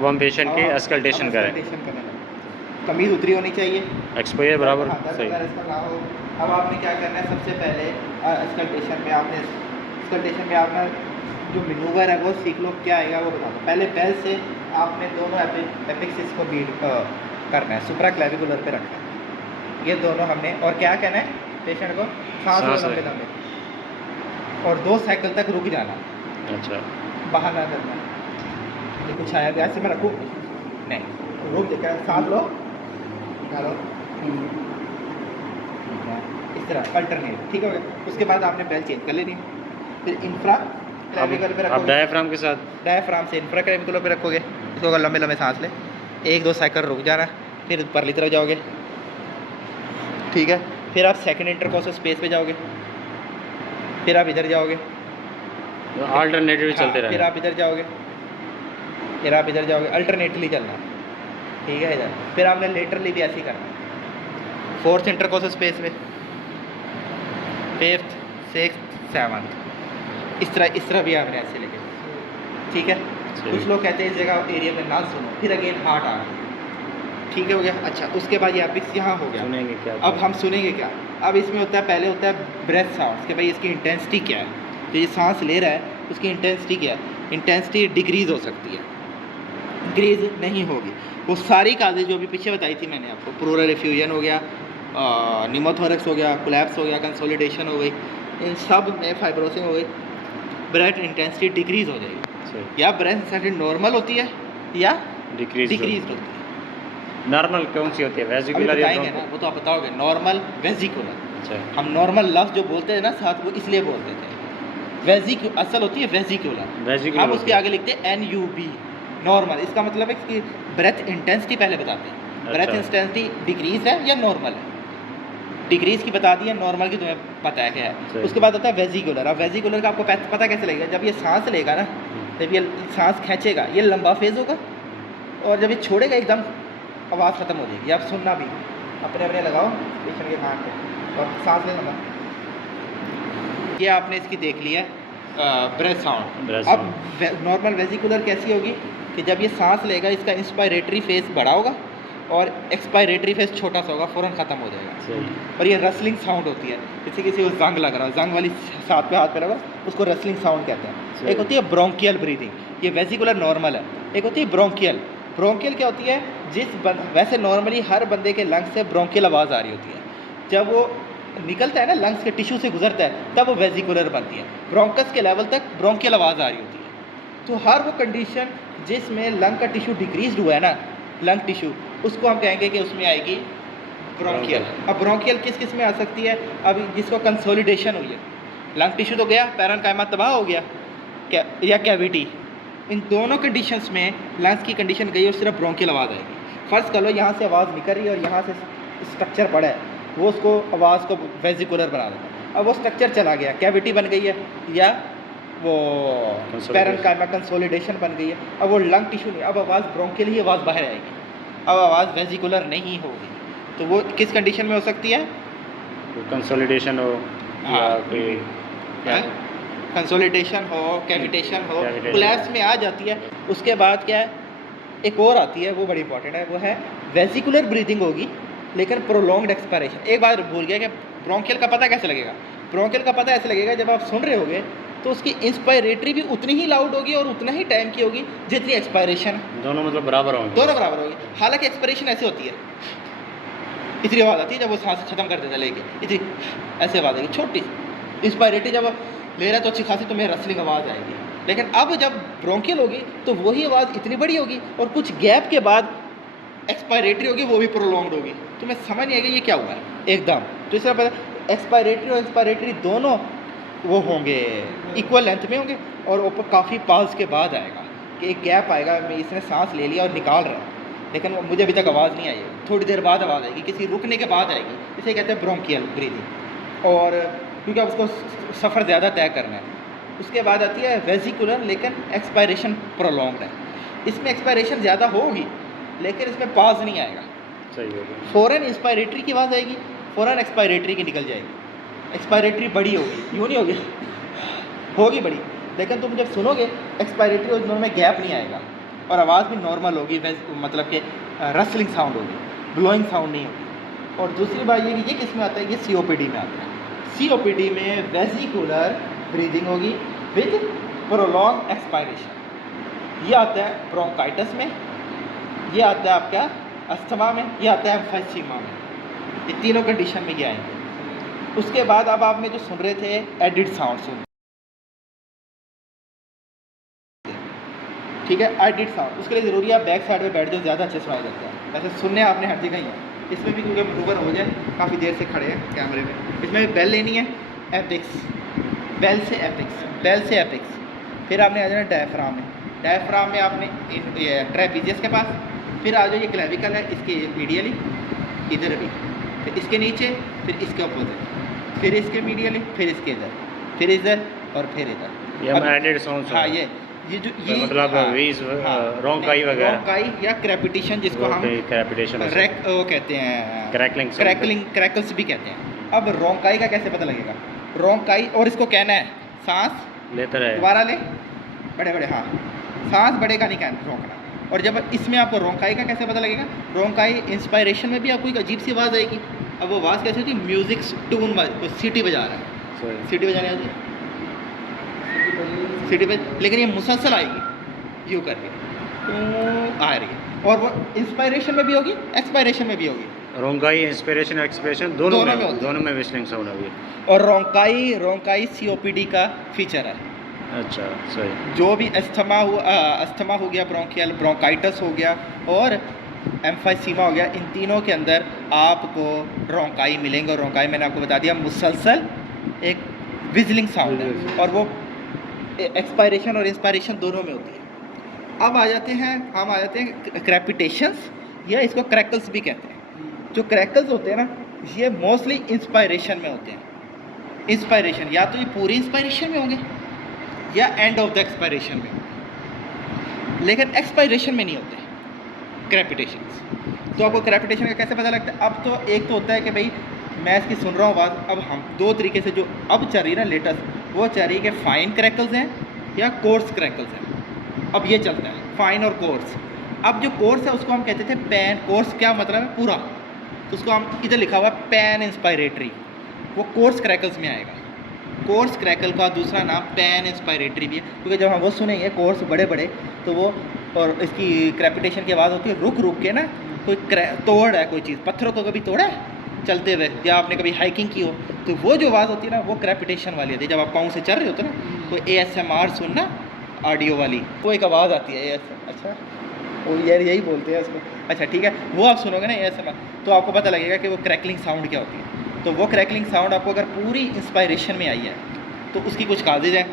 अब हम पेशेंट की एक्सकल्टेशन करें। कमीज़ उतरी होनी चाहिए, एक्सपोजर बराबर सही। इसका ना हो। अब आपने क्या करना है, सबसे पहले एक्सकल्टेशन में आपने जो मैनूवर है वो सीख लो, क्या आएगा वो बता दो। पहले बेल से आपने दोनों एपिक्सिस को बीट करना है, सुप्रा क्लेविकुलर पे रखना है, ये दोनों हमने। और क्या कहना है पेशेंट को, सांस लंबे लंबे, और 2 साइकिल तक रुक जाना। अच्छा, बाहर ना करना। ये कुछ आया भी ऐसे मैं रखूँ नहीं, रुक देकर सांस लो, निकालो, इस तरह अल्टरनेट, ठीक हो गया। उसके बाद आपने बेल चेंज कर लेनी है, फिर इंफ्रा क्लेविकुलर पे रखोगे। डायफ्राम के साथ, डायफ्राम से इंफ्रा क्लेविकुलर पे रखोगे, इसको अगर लंबे लंबे सांस ले, 1-2 साइकिल रुक जाना, फिर परली तरफ जाओगे, ठीक है। फिर आप सेकंड इंटरकोस्टल स्पेस पे जाओगे, फिर आप इधर जाओगे, अल्टरनेटिव चलते रहे, फिर आप इधर जाओगे, फिर आप इधर जाओगे, अल्टरनेटली चलना, ठीक है। इधर फिर आपने लेटरली भी ऐसे ही करना, 4th इंटरकोस्टल स्पेस में, 5th 6th 7th, इस तरह भी आपने ऐसे लेके, ठीक है। कुछ लोग कहते हैं इस जगह एरिया में ना सुनो, फिर अगेन हार्ट आ गया, ठीक है, हो गया। अच्छा, उसके बाद ये एपिक्स यहाँ हो गया, सुनेंगे क्या? अब हम सुनेंगे क्या? अब इसमें होता है, पहले होता है ब्रेथ साउंड कि भाई इसकी इंटेंसिटी क्या है, जो ये सांस ले रहा है उसकी इंटेंसिटी क्या है। इंटेंसिटी डिक्रीज़ हो सकती है, इंक्रीज नहीं होगी। वो सारी काजेज जो अभी पीछे बताई थी मैंने आपको, प्लूरल एफ्यूजन हो गया, निमोथोरेक्स हो गया, कोलैप्स हो गया, कंसोलिडेशन हो गई, इन सब में फाइब्रोसिस हो गई, ब्रेथ इंटेंसिटी डिक्रीज हो जाएगी। या ब्रेथ इंटेंसिटी नॉर्मल होती है या डिक्रीज होती है। नॉर्मल कौन सी होती है, वेजिकुलर या बताएंगे ना, वो तो आप बताओगे। Normal, vesicular. अच्छा, हम नॉर्मल लफ्ज़ जो बोलते हैं ना साथ, वो इसलिए बोलते थे। असल होती है वेजिकुलर, हम उसके आगे लिखते हैं NUB, नॉर्मल। इसका मतलब है कि ब्रेथ इंटेंसिटी पहले बताते हैं, ब्रेथ इंटेंसिटी डिक्रीज है या नॉर्मल है। डिक्रीज की बता दी है, नॉर्मल की तुम्हें पता है क्या है। उसके बाद आता है वेजिकुलर। अब वेजिकुलर का आपको पता कैसे लगेगा, जब ये सांस लेगा ना, जब ये सांस खींचेगा, ये लंबा फेज होगा, और जब ये छोड़ेगा एकदम आवाज़ ख़त्म हो जाएगी। आप सुनना भी अपने अपने लगाओ पेशेंट के कान पे, और सांस लेना लंबा। ये आपने इसकी देख लिया ब्रेथ साउंड। अब नॉर्मल वेजिकुलर कैसी होगी कि जब ये सांस लेगा, इसका इंस्पायरेटरी फेज बड़ा होगा और एक्सपायरेटरी फेज छोटा सा होगा, फ़ौरन ख़त्म हो जाएगा। और ये रसलिंग साउंड होती है, किसी को जंग लग रहा है, जंग वाली साथ पे हाथ पे लगा, उसको रसलिंग साउंड कहते हैं। एक होती है ब्रोंकियल ब्रीदिंग, ये वेजिकुलर नॉर्मल है। एक होती है ब्रोंकियल। ब्रोंकियल क्या होती है, वैसे नॉर्मली हर बंदे के लंग्स से ब्रोंकियल आवाज़ आ रही होती है, जब वो निकलता है ना लंग्स के टिश्यू से गुजरता है, तब वो वेजिकुलर बनती है। ब्रोंकस के लेवल तक ब्रोंकियल आवाज़ आ रही होती है। तो हर वो कंडीशन जिसमें लंग का टिश्यू डिक्रीज हुआ है ना, लंग टिश्यू, उसको हम कहेंगे कि उसमें आएगी ब्रोंकियल। अब ब्रोंकियल किस किस में आ सकती है, अब जिसको कंसोलिडेशन हुई है, लंग टिश्यू तो गया, पैरेन्काइमा तबाह हो गया, या कैविटी, इन दोनों कंडीशंस में लंग्स की कंडीशन गई और सिर्फ ब्रोंकियल आवाज़ आएगी। फ़र्ज़ कर लो यहाँ से आवाज़ निकल रही है और यहाँ से स्ट्रक्चर पड़ा है, वो उसको आवाज़ को वेजिकुलर बना देता है। अब वो स्ट्रक्चर चला गया, कैविटी बन गई है, या वो पैरेन्काइमा कंसोलिडेशन बन गई है, अब वो लंग टिश्यू नहीं, अब आवाज़ ब्रोंकियल ही आवाज़ बाहर आएगी, अब आवाज़ वेजिकुलर नहीं होगी। तो वो किस कंडीशन में हो सकती है, कंसोलिडेशन हो, कंसोलिडेशन हो, कैविटेशन हो, कोलैप्स में आ जाती है। उसके बाद क्या है, एक और आती है, वो बड़ी इंपॉर्टेंट है, वो है वेजिकुलर ब्रीदिंग होगी लेकिन प्रोलॉन्ग्ड एक्सपायरेशन। एक बार भूल गया कि ब्रोंकियल का पता कैसे लगेगा। ब्रोंकियल का पता ऐसे लगेगा, जब आप सुन रहे होगे तो उसकी इंस्पायरेटरी भी उतनी ही लाउड होगी और उतना ही टाइम की होगी जितनी एक्सपायरेशन। दोनों मतलब बराबर होंगे, दोनों बराबर होगी। हालांकि एक्सपायरेशन ऐसे होती है, इतनी आवाज़ आती है जब वो सांस खत्म कर देता है लेके, इतनी ऐसे आवाज़ आएगी छोटी। इंस्पायरेटरी जब ले रहा है तो अच्छी खासी तुम्हें रसलिंग आवाज़ आएगी, लेकिन अब जब ब्रोंकियल होगी तो वही आवाज़ इतनी बड़ी होगी और कुछ गैप के बाद एक्सपायरेटरी होगी, वो भी प्रोलॉन्ग्ड होगी। तुम्हें समझ नहीं आएगा ये क्या हुआ है एकदम। तो इस तरह एक्सपायरेटरी और इंस्पायरेटरी दोनों वो होंगे, इक्वल लेंथ में होंगे, और ऊपर काफ़ी पास के बाद आएगा कि एक गैप आएगा, इसने सांस ले लिया और निकाल रहा है, लेकिन मुझे अभी तक आवाज़ नहीं आई, थोड़ी देर बाद आवाज़ आएगी, किसी रुकने के बाद आएगी। इसे कहते हैं ब्रोंकियल ब्रीदिंग, और क्योंकि अब उसको सफ़र ज़्यादा तय करना है। उसके बाद आती है वेजिकुलर, लेकिन एक्सपायरेशन प्रोलॉन्ग्ड है। इसमें एक्सपायरेशन ज़्यादा होगी लेकिन इसमें पाज नहीं आएगा, सही होगा। फ़ौरन इंस्पायरेटरी की आवाज़ आएगी, फ़ौरन एक्सपायरेटरी की निकल जाएगी। एक्सपायरेटरी बड़ी होगी, यूँ नहीं होगी बड़ी, लेकिन तुम जब सुनोगे एक्सपायरेटरी और दोनों में गैप नहीं आएगा, और आवाज़ भी नॉर्मल होगी, मतलब कि रसलिंग साउंड होगी, ब्लोइंग साउंड नहीं होगी। और दूसरी बात ये कि ये किस में आता है, ये COPD में आता है। COPD में वेसिकुलर ब्रीदिंग होगी विद प्रोलॉन्ग एक्सपायरेशन। ये आता है ब्रोंकाइटिस में, ये आता है आपका अस्थमा में, ये आता है एम्फाइसीमा में। ये तीनों कंडीशन में ये आएंगे। उसके बाद अब आपने जो सुन रहे थे एडिड साउंड सुन, ठीक है, एडिड साउंड, उसके लिए ज़रूरी है आप बैक साइड में बैठ जाओ, ज़्यादा अच्छे सुनाई देता है। वैसे सुनने आपने हर जगह ही है, इसमें भी क्योंकि ऊपर हो जाए, काफ़ी देर से खड़े हैं कैमरे में। इसमें भी बेल लेनी है, एपिक्स, बेल से एपिक्स, बेल से एपिक्स। फिर आपने आ जाना डायफ्राम में, डायफ्राम में आपने ट्रेपीजियस के पास, फिर आ जाओ ये क्लेविकल है, इसके मीडियली इधर भी, फिर इसके नीचे, फिर इसके अपोजिट, फिर इसके मीडियली, फिर इसके इधर, फिर इधर और फिर इधर। ये एडेड साउंड। हाँ, ये जो ये मतलब रोंकाई वगैरह, रोंकाई या क्रेपिटेशन, जिसको हम क्रेपिटेशन वो कहते हैं, क्रैकलिंग, क्रैकल्स भी कहते हैं। अब रोंकाई का कैसे पता लगेगा? रोंकाई, और इसको कहना है सांस लेता रहे, दोबारा ले, बड़े बड़े, हाँ, सांस बढ़ेगा नहीं कहना, रोकना। और जब इसमें आपको रोंकाई का कैसे पता लगेगा? रोंकाई इंस्पायरेशन में भी आपको एक अजीब सी आवाज़ आएगी। अब वो आवाज़ कैसे होती है? म्यूजिक टून, सीटी बजा रहा है, सीटी बजाने आती है, सीटी पे, लेकिन ये मुसलसल आएगी यूँ करके आ रही है। और वो इंस्पायरेशन में भी होगी, एक्सपायरेशन में भी होगी। रोंकाई इंस्पिरेशन एक्सप्रेशन दोनों में विस्लिंग साउंड होगी। और रोंकाई COPD का फीचर है। अच्छा, सही। जो भी अस्थमा हो गया, ब्रोंकियल ब्रोंकाइटिस हो गया और एम्फाइसीमा हो गया, इन तीनों के अंदर आपको रोंकाई मिलेंगे। और रोंकाई मैंने आपको बता दिया मुसलसल एक विजलिंग साउंड है, और वो एक्सपायरेशन और इंस्पायरेशन दोनों में होती है। अब आ जाते हैं क्रेपिटेशंस, या इसको क्रैकल्स भी कहते हैं। जो क्रैकल्स होते हैं ना, ये मोस्टली इंस्पायरेशन में होते हैं। इंस्पायरेशन या तो ये पूरी इंस्पायरेशन में होंगे या एंड ऑफ द एक्सपायरेशन में होंगे, लेकिन एक्सपायरेशन में नहीं होते क्रेपिटेशंस। तो आपको क्रेपिटेशन का कैसे पता लगता है? अब तो एक तो होता है कि भाई मैं इसकी सुन रहा हूँ आवाज़, अब हम दो तरीके से जो अब चल रही है ना लेटेस्ट, वो चल रही है कि फाइन क्रैकल्स हैं या कोर्स क्रैकल्स हैं। अब ये चलता है फाइन और कोर्स। अब जो कोर्स है उसको हम कहते थे पैन, कोर्स क्या मतलब है? पूरा। तो उसको हम इधर लिखा हुआ है पैन इंस्पायरेटरी, वो कोर्स क्रैकल्स में आएगा। कोर्स क्रैकल का दूसरा नाम पैन इंस्पायरेटरी भी है, क्योंकि जब हम वो सुनेंगे कोर्स बड़े बड़े, तो वो, और इसकी क्रेपिटेशन की आवाज़ होती है रुक रुक के ना, कोई तोड़ है कोई चीज़, पत्थरों को कभी तोड़ा है चलते हुए, या आपने कभी हाइकिंग की हो, तो वो जो आवाज़ होती है ना, वो क्रेपिटेशन वाली होती है। जब आप पाँव से चल रहे होते ना, तो ASMR सुनना, ऑडियो वाली, वो एक आवाज़ आती है अच्छा, वो यार यही बोलते हैं उसको, अच्छा ठीक है, वो आप सुनोगे ना ASMR, तो आपको पता लगेगा कि वो क्रैकलिंग साउंड क्या होती है। तो वो क्रैकलिंग साउंड आपको अगर पूरी इंस्पायरेशन में आई है, तो उसकी कुछ काजेज हैं।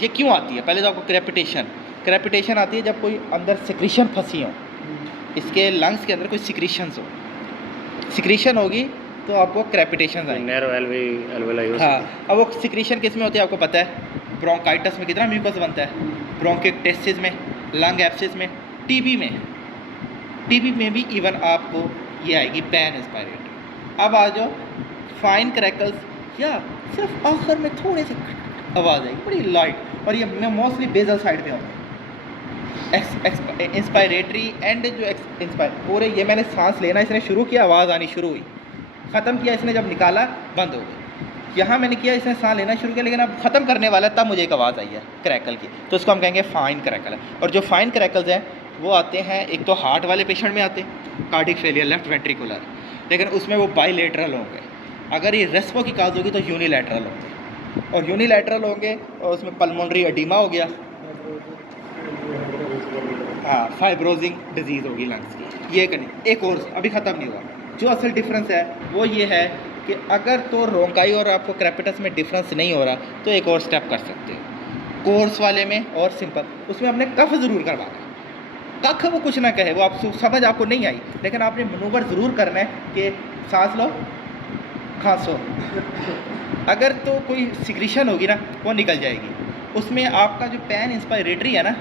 ये क्यों आती है? पहले तो आपको क्रेपिटेशन आती है जब कोई अंदर सिक्रीशन फंसी हो, इसके लंग्स के अंदर कोई सिक्रीशन होगी, तो आपको क्रेपिटेशन आएंगे। हाँ, अब वो सिक्रीशन किस में होती है आपको पता है? ब्रोंकाइटिस में कितना म्यूकस बनता है, ब्रोंकिक्टेसिस में, लंग एब्सिस में, टीबी में भी इवन आपको ये आएगी पैन इंस्पायरेटरी। अब आ जाओ फाइन क्रैकल्स, या सिर्फ आखिर में थोड़े से आवाज़ आएगी बड़ी लाइट, और ये मोस्टली बेजल साइड पे होता है। इंस्पायरेटरी एंड जो इंस्पायर पूरे, ये मैंने सांस लेना इसने शुरू किया, आवाज़ आनी शुरू हुई, ख़त्म किया इसने, जब निकाला बंद हो गई। यहाँ मैंने किया, इसने सांस लेना शुरू किया, लेकिन अब ख़त्म करने वाला तब मुझे एक आवाज़ आई है क्रैकल की, तो उसको हम कहेंगे फाइन क्रैकल है। और जो फाइन क्रैकल्स हैं वो आते हैं, एक तो हार्ट वाले पेशेंट में आते हैं, कार्डिक फेलियर, लेफ्ट वेंट्रिकुलर, लेकिन उसमें वो बाईलेटरल होंगे। अगर ये रेस्पो की काज होगी तो यूनिलैटरल होंगे, और यूनिलैटरल होंगे और उसमें पल्मोनरी एडिमा हो गया, हाँ, फाइब्रोजिंग डिजीज़ होगी लंग्स की। ये करनी एक और अभी ख़त्म नहीं हुआ। जो असल डिफरेंस है वो ये है कि अगर तो रोंकाई और आपको क्रेपिटस में डिफरेंस नहीं हो रहा, तो एक और स्टेप कर सकते हो कोर्स वाले में और सिंपल, उसमें हमने कफ ज़रूर करवाना। कख वो कुछ ना कहे, वो आप समझ आपको नहीं आई, लेकिन आपने मनूवर ज़रूर करना है कि सांस लो, खांसो। अगर तो कोई सिक्रीशन होगी ना, वो निकल जाएगी, उसमें आपका जो पैन इंस्पायरेटरी है ना,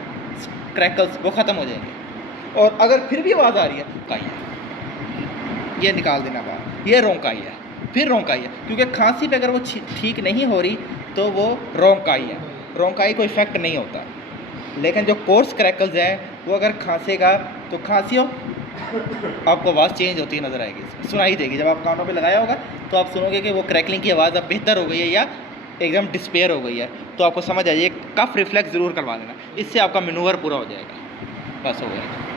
क्रैकल्स, वो ख़त्म हो जाएंगे। और अगर फिर भी आवाज़ आ रही है, रोंकाई है, ये निकाल देना बाहर, ये रोंकाई है, फिर रोंकाई है, क्योंकि खांसी पे अगर वो ठीक नहीं हो रही तो वो रोंकाई है। रोंकाई को इफेक्ट नहीं होता, लेकिन जो कोर्स क्रैकल्स हैं वो अगर खांसेगा तो खांसी हो, आपको आवाज़ चेंज होती नज़र आएगी, सुनाई देगी। जब आप कानों पे लगाया होगा तो आप सुनोगे कि वो क्रैकलिंग की आवाज़ अब बेहतर हो गई है या एकदम डिस्पेयर हो गई है, तो आपको समझ आ जाइए कफ रिफ्लेक्स ज़रूर करवा लेना, इससे आपका मनूवर पूरा हो जाएगा। बस हो गया।